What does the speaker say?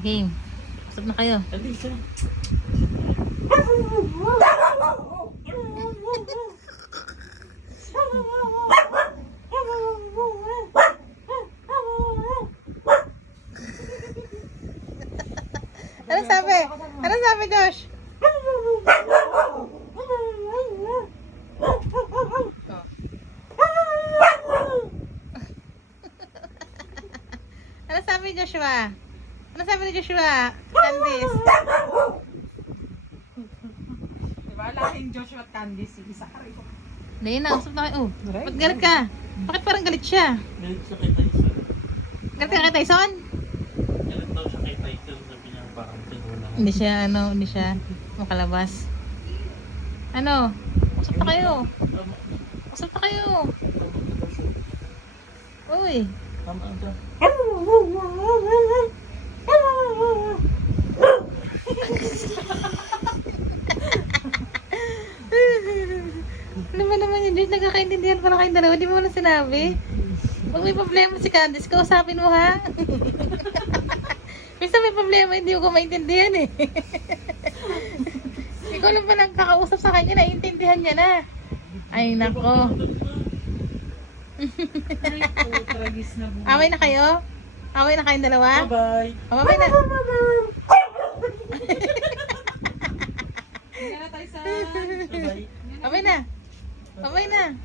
game. Usap na kayo. Andi, isa. Ano sabi? Ano sabi, Josh? Ano sabi ni Joshua? Ano sabi ni Joshua? Candice. Diba? Lahing Joshua at Candice. Isa ka rin. Hindi na, usap na kayo. Oh, ba't galit ka? Bakit parang galit siya? Galit siya kay Tyson. Galit ka kay Tyson? Galit daw siya kay Tyson. Sabi niya parang tigulang. Hindi siya makalabas. Ano? Usap na kayo. Usap na kayo. Uy. Tama ka. Ano ba naman yun? Diyos, nagkakaintindihan pala kayong dalawa. Di mo na sinabi. Pag may problema si Candice, kausapin mo ha. Minsan may problema, hindi ko maintindihan eh. Ikaw lang pa nagkakausap sa kanya, naiintindihan niya na. Ay, nako. Ay po, tragis na buhay. Away na kayo? Away na kayong dalawa? Bye-bye. Away na. Hindi na tayo sa... Bye-bye. Away na. Away na.